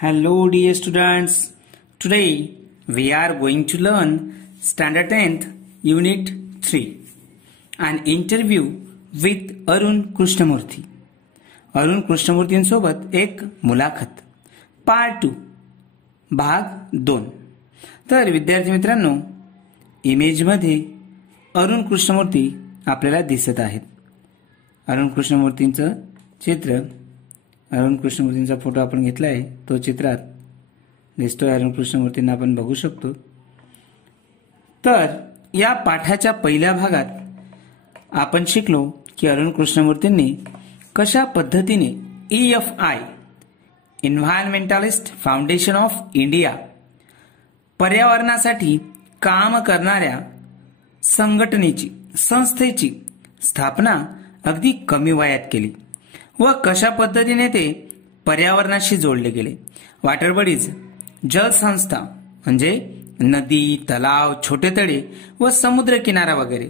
Hello dear students, today we are going to learn Standard 10th Unit 3, an interview with Arun Krishnamurthy. Arun कृष्णमूर्तींसोबत एक मुलाखत part 2 भाग 2. तर विद्यार्थी मित्रांनो, इमेजमध्ये अरुण कृष्णमूर्ती आपल्याला दिसत आहेत. अरुण कृष्णमूर्तींचं चित्र, अरुण कृष्णमूर्तींचा फोटो आपण घेतला आहे, तो चित्रात दिसतोय. अरुण कृष्णमूर्तींना आपण बघू शकतो. तर या पाठाच्या पहिल्या भागात आपण शिकलो की अरुण कृष्णमूर्तींनी कशा पद्धतीने EFI एन्व्हायरमेंटलिस्ट फाउंडेशन ऑफ इंडिया पर्यावरणासाठी काम करणाऱ्या संघटनेची संस्थेची स्थापना अगदी कमी वयात केली व कशा पद्धतीने ते पर्यावरणाशी जोडले गेले. वॉटर बॉडीज, जलसंस्था म्हणजे नदी, तलाव, छोटे तळे व समुद्र किनारा वगैरे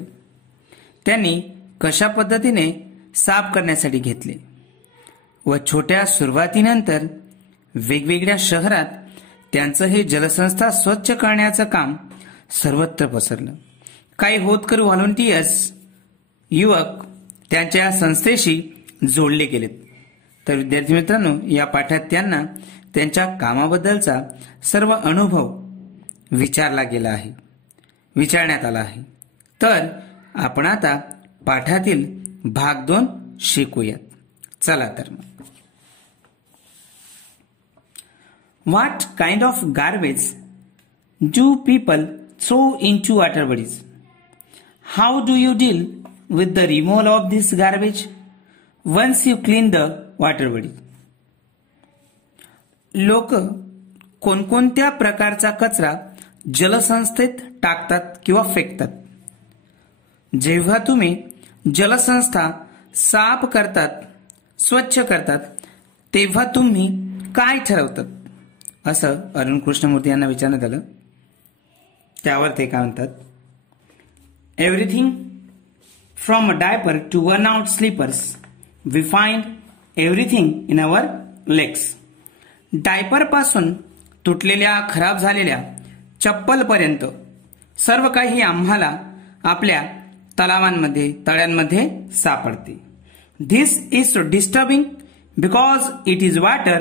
त्यांनी कशा पद्धतीने साफ करण्यासाठी घेतले व छोट्या सुरुवातीनंतर वेगवेगळ्या शहरात त्यांचं हे जलसंस्था स्वच्छ करण्याचं काम सर्वत्र पसरलं. काही होतकरू व्हॉलंटियर्स युवक त्यांच्या संस्थेशी जोडले गेलेत. तर विद्यार्थी मित्रांनो, या पाठात त्यांना त्यांच्या कामाबद्दलचा सर्व अनुभव विचारण्यात आला आहे. तर आपण आता पाठातील भाग 2 शिकूयात. चला तर मग. What kind of garbage do people throw into water bodies? How do you deal with the removal of this garbage once you clean the water body? लोक कोणकोणत्या प्रकारचा कचरा जलसंस्थेत टाकतात किंवा फेकतात? जेव्हा तुम्ही जलसंस्था साफ करतात, स्वच्छ करतात, तेव्हा तुम्ही काय ठरवतात? असं अरुण कृष्णमूर्ती यांना विचारण्यात आलं. त्यावर ते काय म्हणतात? Everything from a diaper to worn out slippers, we find everything in our legs. Diaper पासून तुटलेल्या, खराब झालेल्या चप्पल पर्यंत सर्व काही आम्हाला आपल्या तलावांमध्ये, तळ्यांमध्ये सापडते. This is so disturbing because it is water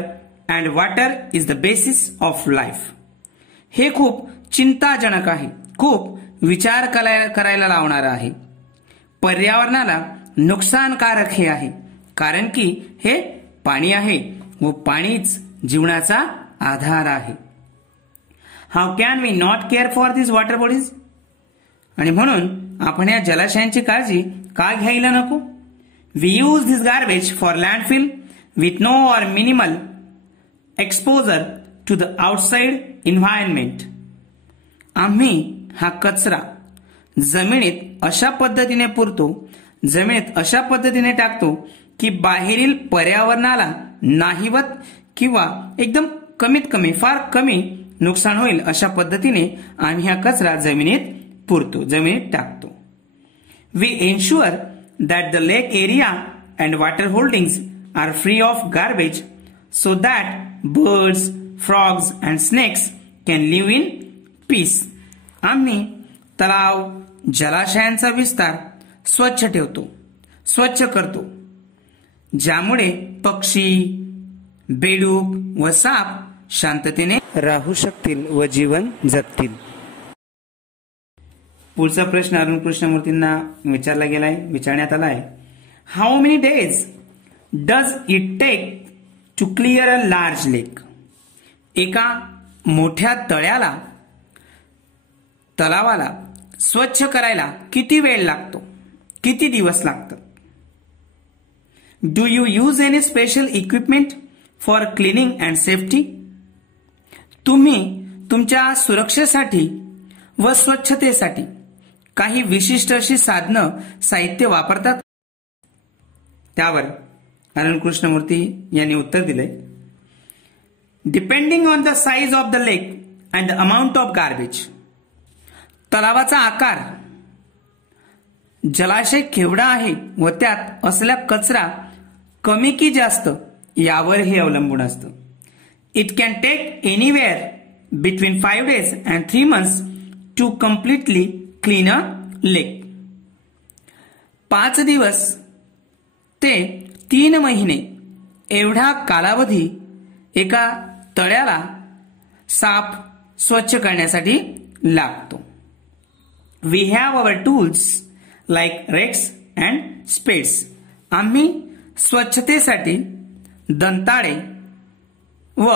and water is the basis of life. हे खूप चिंताजनक आहे, खूप विचार करायला लावणार आहे. पर्यावरणाला नुकसानकारक हे आहे, कारण की हे पाणी आहे व पाणीच जीवनाचा आधार आहे. How can we not care for this water bodies? आणि म्हणून आपण या जलाशयांची काळजी का घ्यायला नको? We use this garbage for landfill with no or minimal exposure to the outside environment. आम्ही हा कचरा जमिनीत अशा पद्धतीने पुरतो, जमिनीत अशा पद्धतीने टाकतो की बाहेरील पर्यावरणाला नाहीवत किंवा एकदम कमीत कमी, फार कमी नुकसान होईल अशा पद्धतीने आम्ही हा कचरा जमिनीत पुरतो, जमिनीत टाकतो. We ensure that the lake area and water holdings are free of garbage so that birds, frogs and snakes can live in peace. आम्ही तलाव, जलाशयांचा विस्तार स्वच्छ ठेवतो, स्वच्छ करतो, ज्यामुळे पक्षी, बेडूक व साप शांततेने राहू शकतील व जीवन जगतील. पुढचा प्रश्न अरुण कृष्णमूर्तींना विचारण्यात आला आहे. How many days does it take to clear a large lake? एका मोठ्या तलावाला स्वच्छ करायला किती वेळ लागतो, किती दिवस लागतात? Do you use any special equipment for cleaning and safety? तुम्ही तुमच्या सुरक्षेसाठी व स्वच्छतेसाठी काही विशिष्ट अशी साधनं, साहित्य वापरतात? त्यावर अरुण कृष्णमूर्ती यांनी उत्तर दिले. Depending on the size of the lake and the amount of garbage. तलावाचा आकार, जलाशय केवढा आहे व त्यात असलेला कचरा कमी की जास्त यावर हे अवलंबून असतं. It can take anywhere between 5 days and 3 months to completely clean a lake. 5 दिवस ते 3 महिने एवढा कालावधी एका तळ्याला साफ स्वच्छ करण्यासाठी लागतो. We have our tools like rakes and spades. आम्ही स्वच्छतेसाठी दंताळे व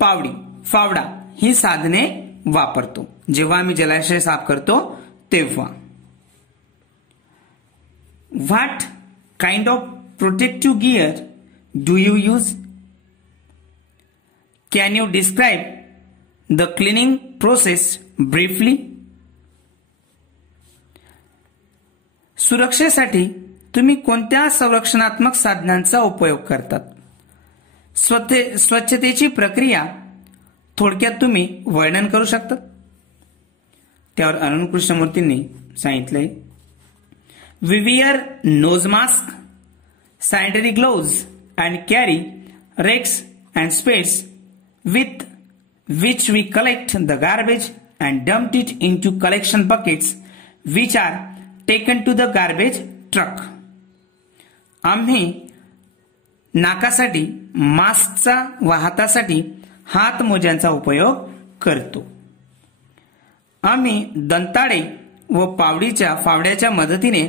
फावडा ही साधने वापरतो जेव्हा आम्ही जलाशय साफ करतो तेव्हा. What kind of protective gear do you use? Can you describe the cleaning process briefly? सुरक्षेसाठी तुम्ही कोणत्या संरक्षणात्मक साधनांचा उपयोग करतात? स्वच्छतेची प्रक्रिया थोडक्यात तुम्ही वर्णन करू शकता? त्यावर अरुण कृष्णमूर्तींनी सांगितलंय, We wear nose mask, sanitary gloves and carry rakes and spades with which we collect the garbage and dump it into collection buckets which are taken to the garbage truck. आम्ही नाकासाठी मास्कचा व हातासाठी हातमोज्यांचा उपयोग करतो. आम्ही दंताळे व फावड्याच्या मदतीने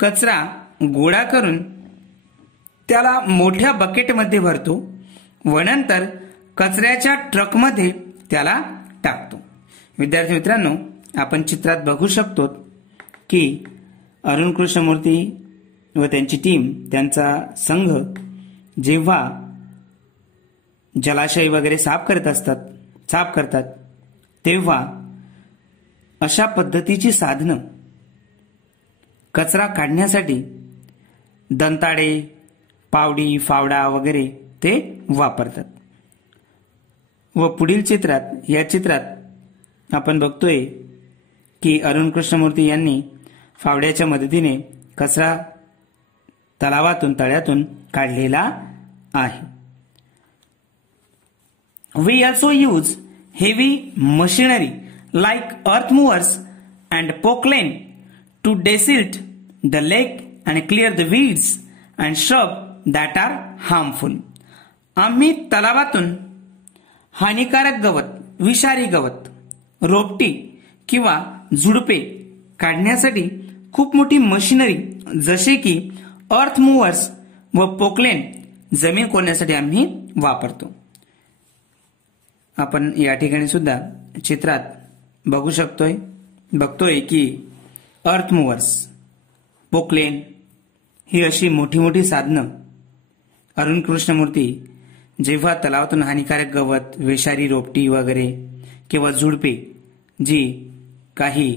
कचरा गोळा करून त्याला मोठ्या बकेटमध्ये भरतो व नंतर कचऱ्याच्या ट्रकमध्ये त्याला टाकतो. विद्यार्थी मित्रांनो, आपण चित्रात बघू शकतो की अरुण कृष्णमूर्ती व त्यांची टीम, त्यांचा संघ जेव्हा जलाशय वगैरे साफ करतात तेव्हा अशा पद्धतीची साधनं कचरा काढण्यासाठी दंताळे, फावडा वगैरे ते वापरतात. व पुढील या चित्रात आपण बघतोय की अरुण कृष्णमूर्ती यांनी फावड्याच्या मदतीने कचरा तळ्यातून काढलेला आहे. We also use heavy machinery like earth movers and pokelain to desilt the lake and clear the weeds and shrub that are harmful. आम्ही तलावातून हानिकारक गवत, विषारी गवत, रोपटी किंवा झुडपे काढण्यासाठी खूप मोठी मशिनरी जसे की अर्थ मूव्हर्स व पोकलेन जमीन खोदण्यासाठी आम्ही वापरतो. आपण या ठिकाणी सुद्धा चित्रात बघतोय की अर्थ मूव्हर्स, पोकलेन ही अशी मोठी मोठी साधनं अरुण कृष्णमूर्ती जेव्हा तलावातून हानिकारक गवत, विषारी रोपटी वगैरे किंवा झुडपे जी काही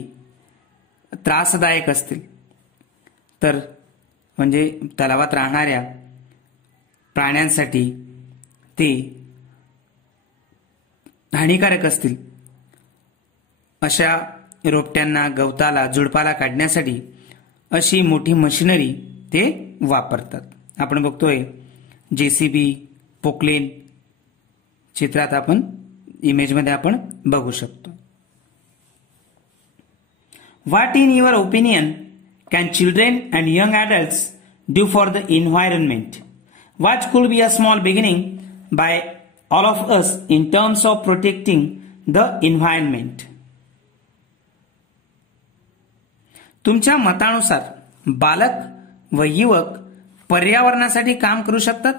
त्रासदायक असतील तर म्हणजे तलावात राहणाऱ्या प्राण्यांसाठी ते हानिकारक असतील अशा रोपट्यांना, गवताला, झुडपाला काढण्यासाठी अशी मोठी मशिनरी ते वापरतात. आपण बघतोय जेसीबी, पोकलेन चित्रात आपण इमेजमध्ये आपण बघू शकतो. What in your opinion can children and young adults do for the environment? What could be a small beginning by all of us in terms of protecting the environment? तुमच्या मतानुसार बालक व युवक पर्यावरणासाठी काम करू शकतात?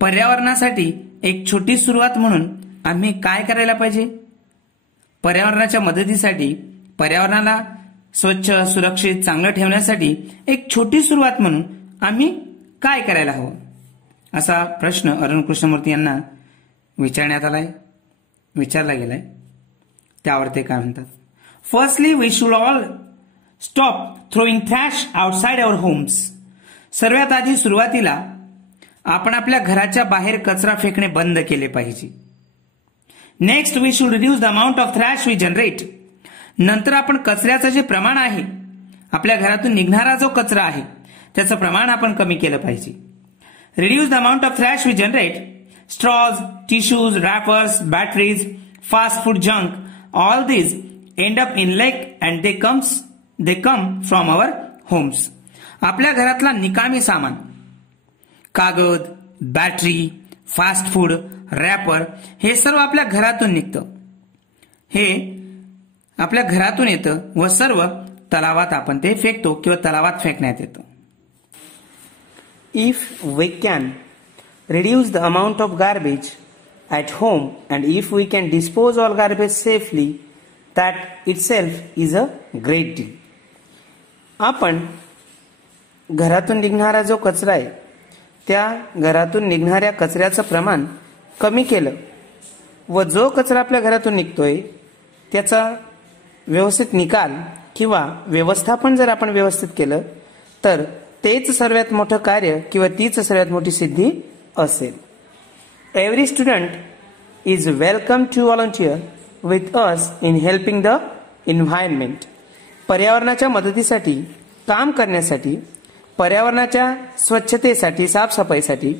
पर्यावरणासाठी एक छोटी सुरुवात म्हणून आम्ही काय करायला पाहिजे? पर्यावरणाच्या मदतीसाठी, पर्यावरणाला स्वच्छ, सुरक्षित, चांगलं ठेवण्यासाठी एक छोटी सुरुवात म्हणून आम्ही काय करायला हवं? असा प्रश्न अरुण कृष्णमूर्ती यांना विचारला गेलाय. त्यावर ते काय म्हणतात? Firstly we should all stop throwing trash outside our homes. सर्वात आधी सुरुवातीला आपण आपल्या घराच्या बाहेर कचरा फेकणे बंद केले पाहिजे. Next we should reduce the amount of trash we generate. नंतर आपण कचऱ्याचं जे प्रमाण आहे, आपल्या घरातून निघणारा जो कचरा आहे त्याचं प्रमाण आपण कमी केलं पाहिजे. Reduce the amount of trash we generate. straws, tissues, wrappers, batteries, fast food junk, all these end up in lake and they come from our homes. आपल्या घरातला निकामी सामान, कागद, बॅटरी, फास्ट फूड, रॅपर हे सर्व आपल्या घरातून निघतं. हे आपल्या घरातून येतं व सर्व तलावात आपण ते फेकतो किंवा तलावात फेकण्यात येतं. If we can reduce the amount of garbage at home and if we can dispose all garbage safely, that itself is a great deal. आपण घरातून निघणारा जो कचरा आहे त्या घरातून निघणाऱ्या कचऱ्याचं प्रमाण कमी केलं व जो कचरा आपल्या घरातून निघतोय त्याचा व्यवस्थित निकाल किंवा व्यवस्थापन जर आपण व्यवस्थित केलं तर तेच सर्वात मोठं कार्य किंवा तीच सर्वात मोठी सिद्धी असेल. Every student is welcome to volunteer with us in helping the environment. पर्यावरणाच्या मदतीसाठी काम करण्यासाठी, पर्यावरणाच्या स्वच्छतेसाठी, साफसफाईसाठी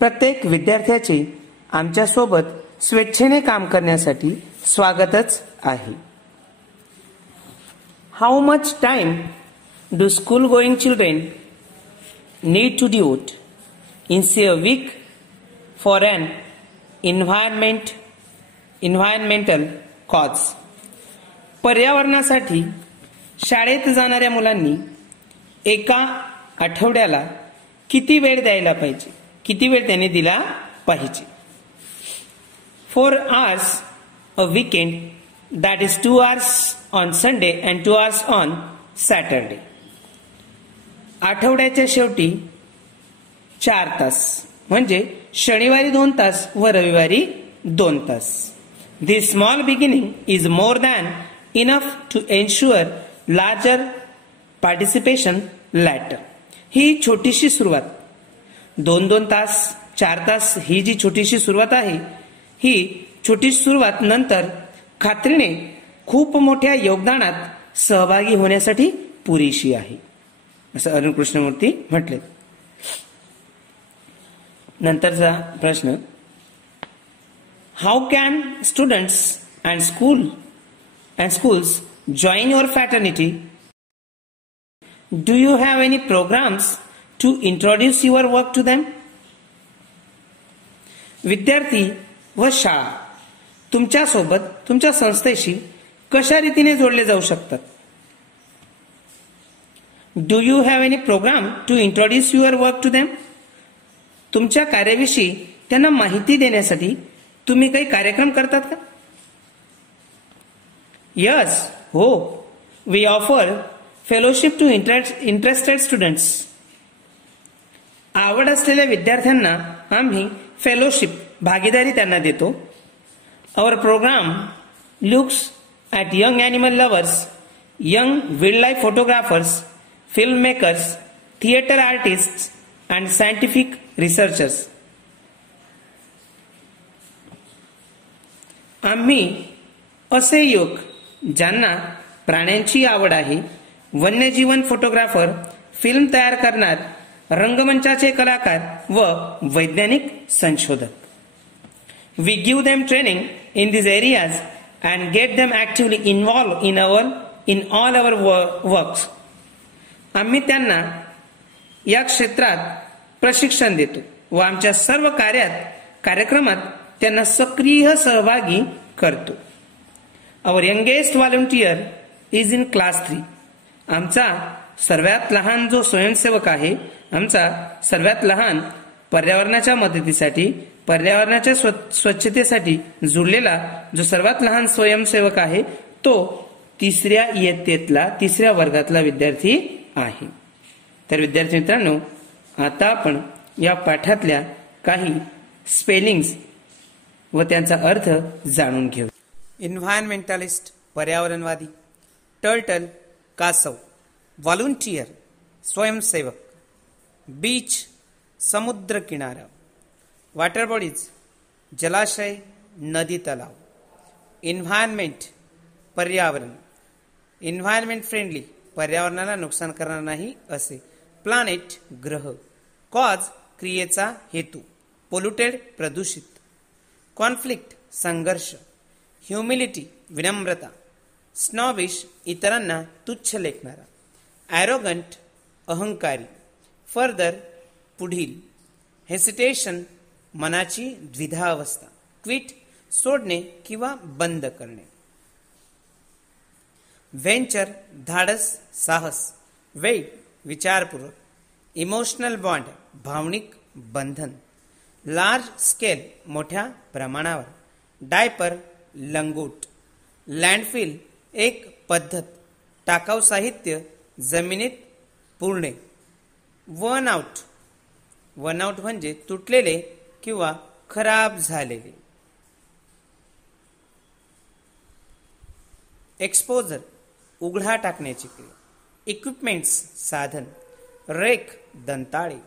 प्रत्येक विद्यार्थ्याचे आमच्यासोबत स्वेच्छेने काम करण्यासाठी स्वागतच आहे. How much time do school going children need to devote in say a week for an environmental cause? पर्यावरणासाठी शाळेत जाणाऱ्या मुलांनी एका आठवड्याला किती वेळ द्यायला पाहिजे, किती वेळ त्यांनी दिला पाहिजे? 4 hours a weekend, that is 2 hours on Sunday and 2 hours on Saturday. आठवड्याच्या शेवटी 4 तास म्हणजे शनिवारी 2 तास व रविवारी 2 तास. This small beginning is more than enough to ensure larger participation later. ही छोटीशी सुरुवात 2-2 तास 4 तास ही जी छोटीशी सुरुवात आहे ही छोटी सुरुवात नंतर खात्रीने खूप मोठ्या योगदानात सहभागी होण्यासाठी पुरेशी आहे असं अरुण कृष्णमूर्ती म्हटले. नंतरचा प्रश्न, how can students and schools join your fraternity? Do you have any programmes to introduce your work to them? विद्यार्थी व शाळा तुमच्यासोबत तुमच्या संस्थेशी कशा रीतीने जोडले जाऊ शकतात? Do you have any programme to introduce your work to them? तुमच्या कार्याविषयी त्यांना माहिती देण्यासाठी तुम्ही काही कार्यक्रम करतात का? यस, हो. We offer fellowship to interested students. आवड असलेल्या विद्यार्थ्यांना आम्ही फेलोशिप भागीदारी त्यांना देतो. Our programme looks at young animal lovers, young wild life photographers, filmmakers, theater artists and scientific researchers. आम्ही असे युवक ज्यांना प्राण्यांची आवड आहे, वन्यजीवन फोटोग्राफर, फिल्म तयार करणार, रंगमंचाचे कलाकार व वैज्ञानिक संशोधक. We give them training in these areas and get them actively involved in all our works. आम्ही त्यांना या क्षेत्रात प्रशिक्षण देतो व आमच्या सर्व कार्यक्रमात त्यांना सक्रिय सहभागी करतो. Our youngest volunteer is in class 3. आमचा सर्वात लहान जो स्वयंसेवक आहे, आमचा सर्वात लहान पर्यावरणाच्या मदतीसाठी, पर्यावरणाच्या स्वच्छतेसाठी जुळलेला जो सर्वात लहान स्वयंसेवक आहे तो 3ऱ्या इयत्तेतला 3ऱ्या वर्गातला विद्यार्थी आहे. तर विद्यार्थी मित्रांनो, आता आपण या पाठातल्या काही स्पेलिंग्स व त्यांचा अर्थ जाणून घेऊ. एन्व्हायरमेंटलिस्ट पर्यावरणवादी, टर्टल कासव, व्हॉलंटियर स्वयंसेवक, बीच समुद्र किनारा, वॉटर बॉडीज जलाशय नदी तलाव, एन्व्हायरमेंट पर्यावरण, एन्व्हायरमेंट फ्रेंडली पर्यावरणाला नुकसान करणार नाही असे, प्लॅनेट ग्रह, कॉज क्रियेचा हेतू, पोल्युटेड प्रदूषित, कॉन्फ्लिक्ट संघर्ष, ह्युमिलिटी विनम्रता, स्नॉबिश इतरांना तुच्छ लेखणारा, ॲरोगंट अहंकारी, फर्दर पुढील, हेसिटेशन मनाची द्विधा अवस्था, क्विट सोडणे किंवा बंद करणे, व्हेंचर धाडस साहस, वेट विचारपूर्वक, इमोशनल बॉन्ड भावनिक बंधन, लार्ज स्केल मोठ्या प्रमाणावर, डायपर लंगोट, लँडफिल एक पद्धत, टाकाऊ साहित्य जमिनीत पुरणे, वन आउट म्हणजे तुटलेले किंवा खराब झालेले, एक्सपोजर उघडा टाकण्याची क्रिया, इक्विपमेंट्स साधन, रेक दंताळे,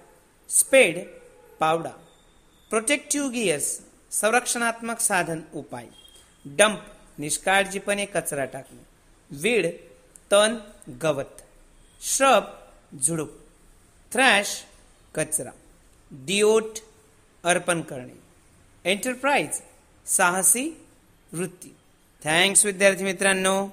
स्पेड पावडा, प्रोटेक्टिव्ह गियर्स संरक्षणात्मक साधन उपाय, डंप निष्काळजीपणे कचरा टाकणे, वीड तण गवत, श्रब झुडूप, थ्रॅश कचरा, डिओट अर्पण करणे, एंटरप्राइज साहसी वृत्ती. थँक्स विद्यार्थी मित्रांनो.